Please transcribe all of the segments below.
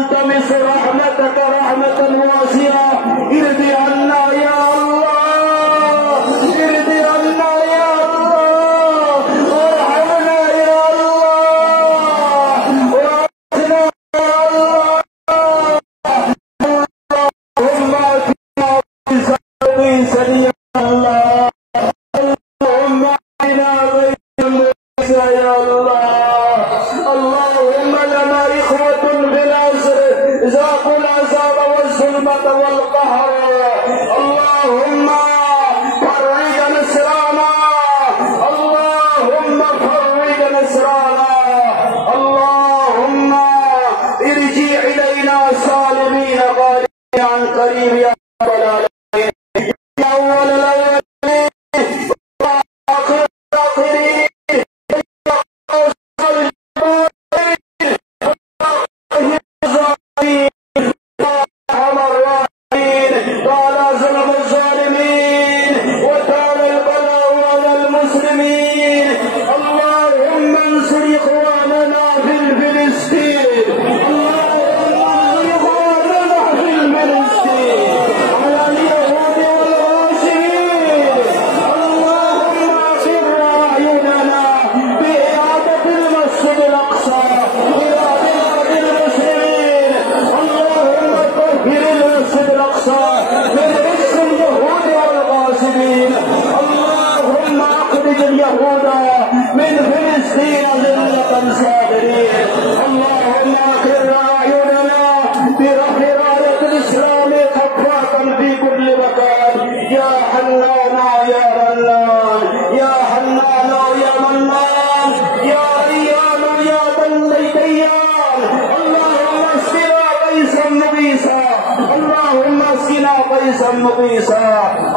نلتمس رحمتك رحمة واسعة ارض عنا يا الله ارض عنا يا الله وارحمنا يا الله وارحمنا يا الله اللهم اهدنا في سبيل الله اللهم اهدنا يا الله اللهم لنا إخوة في العصر ذاقوا العذاب والظلمة والقهر اللهم فرج نسرانا اللهم فرج نسرانا اللهم ارجع إلينا سالمين غالبين عن قريب يا رب العالمين يا أول الأولين وآخر الآخرين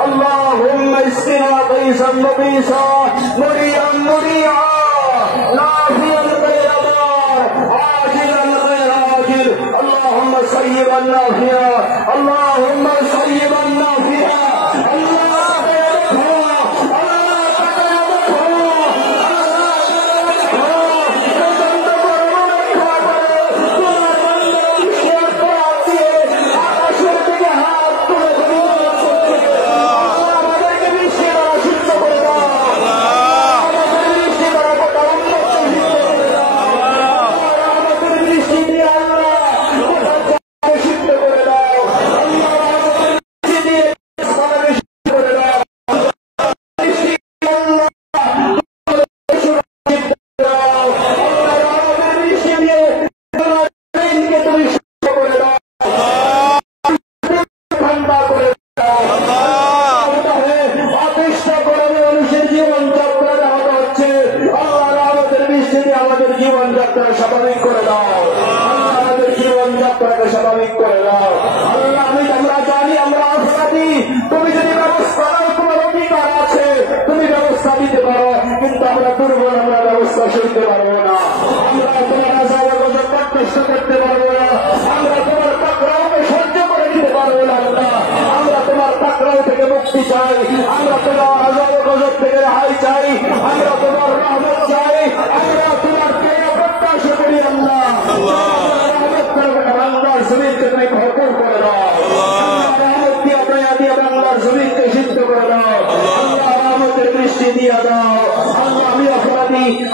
اللهم اسقنا غيثا مغيثا مريعا مريعا نافعا غير ضار عاجلا غير عاجل اللهم صيبا نافعا اللهم صيبا نافعا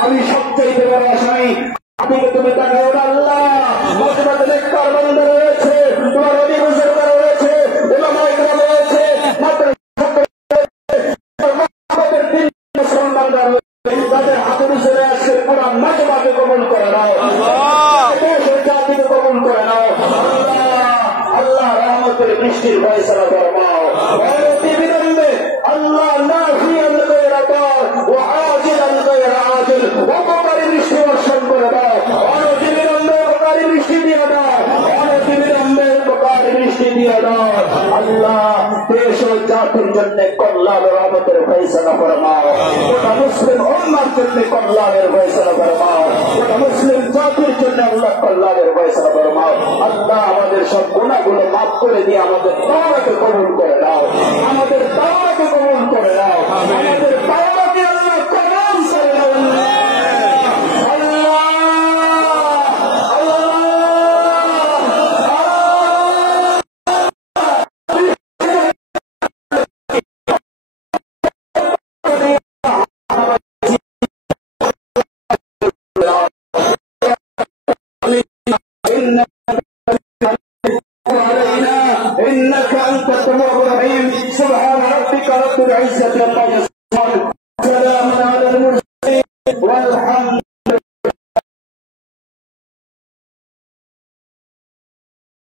আমি সবচেয়ে বড় আশাই আপনি তুমি তাকে আল্লাহ রয়েছে তোমার রয়েছে রয়েছে তাদের হাতের চলে আসছে পুরা মাঝে কবল করে নাও জাতিকে কবল করে নাও আল্লাহ রহমতের বৃষ্টির ফয়সালা ফরমাও বিলম্বে আল্লাহ নাফিয়ান গায়রা দার ওয়া আজিলান গায়রা আজিল উপকারী বৃষ্টি বর্ষণ করে দাও বিলম্বে উপকারী বৃষ্টি দিয়ে দাও বিলম্বে উপকারী বৃষ্টি দিয়ে দাও আল্লাহ দেশ ও জাতির জন্য কল্যাণ রহমতের ফয়সালা ফরমাও গোটা মুসলিম উম্মার জন্য কল্যাণের ফয়সালা ফরমাও গোটা মুসলিম জাতির জন্য আল্লাহ কল্যাণের ফয়সালা ফরমাও আল্লাহ আমাদের সব গুনাহগুলো মাফ করে দিয়ে